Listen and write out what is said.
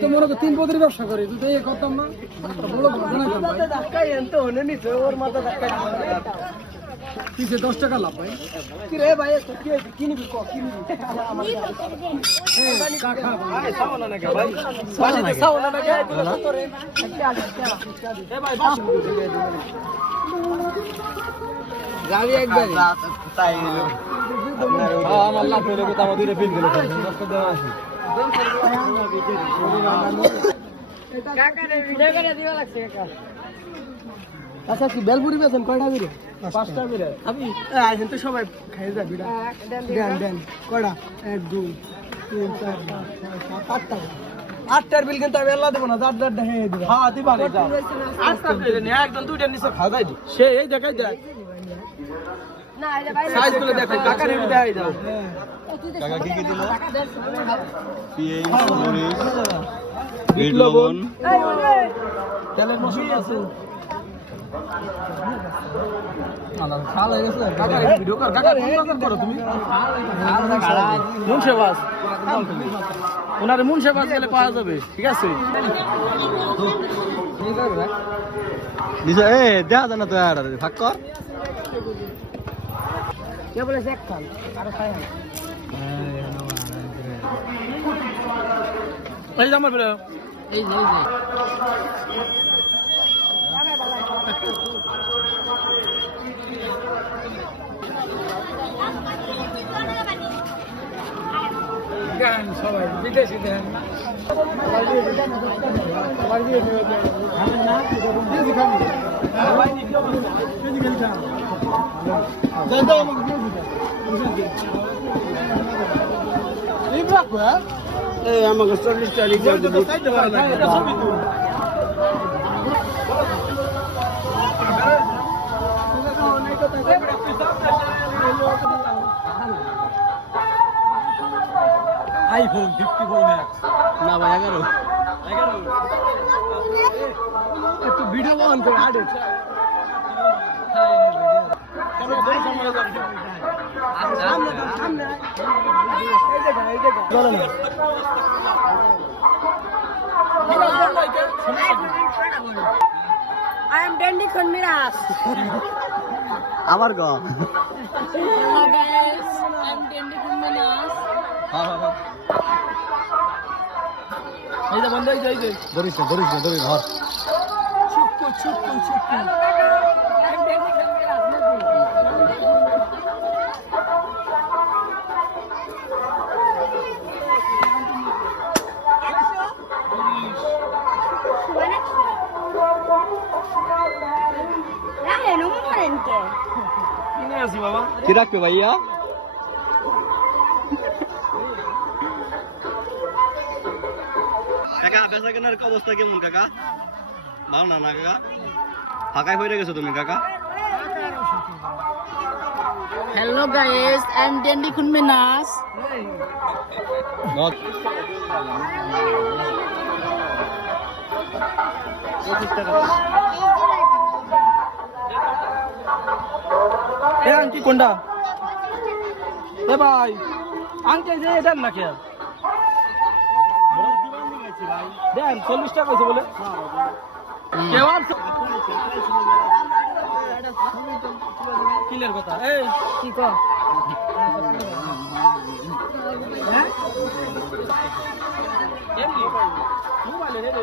তো মনে কর তিন পদের ব্যবসা করি তুই এই করতাম না বড় ঘটনা কিসে দশ টাকা লাভ ভাই? কি রে ভাই কি নিবি ক কি নিবি? এই, কাকা ভাই। সাওনা না ভাই? সাওনা না গে গাড়ি একবার আমার লাভ হইলে তো আমার দুইটা বিল গেল আচ্ছা বেলপুরি বেছেন কয়টা বিরে পাঁচটা বিরে আমি আইছেন তো সবাই খাই যাবি কয়টা এক দুই তিন চার আটটা আটটার বিল কিন্তু আমি আল্লাহ দেবো না চার চারটা হয়ে দেবো হ্যাঁ দিবা আটটা একদম দুইটা নিচে খাওয়া যায় সে এই দেখাই দেখ সাইজগুলো দেখো কাকার এমনি দেখাই যাও কাকা কি কি দিল? পিএই মরিচ বিট লবণ। তেলের মশলা আছে। খাল হয়ে তুমি? মুন্সেবাস ওনারে মুন্সেবাস গেলে পাওয়া যাবে। ঠিক আছে? দেখা যায় না তো আর। ভাগ কর। কে বলে এক খান আরও খাই এই যে আমার এই যে এই যে। দেন সবাই বিদেশি দেন এই আমাকে চল্লিশ তারিখ আইফোন ফিফটি ফোর ম্যাক্স না ভাই এগারো একটু ভিডিও অন করে আড়ে I am Dandy Conmiras. আমার গ Hello guys, I am Dandy Conmiras. এই যে বন্ধ এই যে এই যে ধরিস ধরিস ধরিস ধর চুপ চুপ চুপ কি রাখবে ভাইয়া? কাকা বেচা কেনার কি অবস্থা কেমন কাকা? ভালো না না কাকা? ফাঁকায় হয়ে গেছো তুমি কাকা? Hello guys, I am Dandy Conmiras. Not a আংটি কোনটা? এ ভাই, আংটি যে দেন না কে দেন, চল্লিশ টাকা হয়েছে বলে। কেউ আর কথা? এই, কি কর মোবাইলে হ্যাঁ?